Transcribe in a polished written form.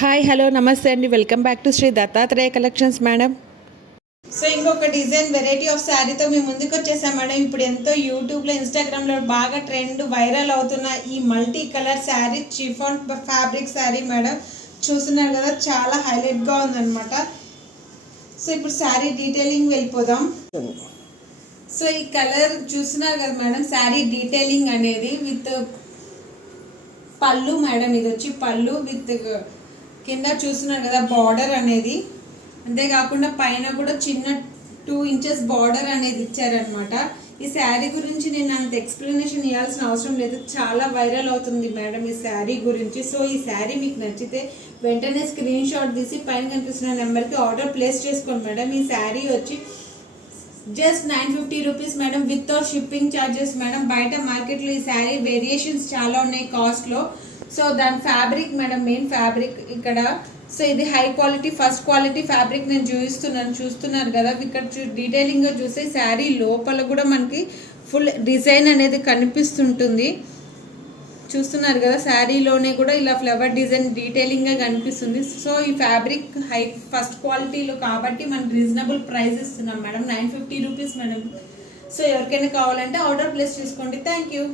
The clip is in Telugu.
హాయ్ హలో నమస్తే అండి, welcome back to Shri Dattatreya collections madam. So ఇంకొక డిజైన్ వెరైటీ ఆఫ్ శారీతో మేము ముందుకు వచ్చేసాం మేడం. ఇప్పుడు ఎంతో యూట్యూబ్లో ఇన్స్టాగ్రామ్లో బాగా ట్రెండ్ వైరల్ అవుతున్న ఈ multi colour sari chiffon fabric sari madam. చూస్తున్నారు కదా, చాలా హైలైట్గా ఉందన్నమాట. సో ఇప్పుడు శారీ డీటెయిలింగ్ వెళ్ళిపోదాం. సో ఈ కలర్ చూస్తున్నారు కదా మేడం, శారీ డీటెయిలింగ్ అనేది విత్ పళ్ళు మేడం. ఇది వచ్చి పళ్ళు విత్ కింద చూస్తున్నారు కదా బార్డర్ అనేది. అంతేకాకుండా పైన కూడా చిన్న 2 ఇంచెస్ బార్డర్ అనేది ఇచ్చారనమాట. ఈ శారీ గురించి నేను అంత ఎక్స్ప్లెనేషన్ ఇవ్వాల్సిన అవసరం లేదు, చాలా వైరల్ అవుతుంది మేడం ఈ శారీ గురించి. సో ఈ శారీ మీకు నచ్చితే వెంటనే స్క్రీన్ షాట్ తీసి పైన కనిపిస్తున్న నెంబర్కి ఆర్డర్ ప్లేస్ చేసుకోండి మేడం. ఈ శారీ వచ్చి just 950 rupees madam, without shipping charges madam. బయట మార్కెట్లో ఈ శారీ వేరియేషన్స్ చాలా ఉన్నాయి కాస్ట్లో. సో దాని ఫ్యాబ్రిక్ మేడం, మెయిన్ ఫ్యాబ్రిక్ ఇక్కడ. సో ఇది high quality first quality fabric నేను చూస్తున్నారు కదా. ఇక్కడ డీటెయిలింగ్గా చూస్తే శారీ లోపల కూడా మనకి ఫుల్ డిజైన్ అనేది కనిపిస్తుంటుంది. చూస్తున్నారు కదా, శారీలోనే కూడా ఇలా ఫ్లవర్ డిజైన్ డీటెయిలింగ్గా కనిపిస్తుంది. సో ఈ ఫ్యాబ్రిక్ హై ఫస్ట్ క్వాలిటీలో కాబట్టి మనకి రీజనబుల్ ప్రైస్ ఇస్తున్నాం మేడం, 950 రూపీస్ మేడం. సో ఎవరికైనా కావాలంటే ఆర్డర్ ప్లేస్ చేసుకోండి. Thank you.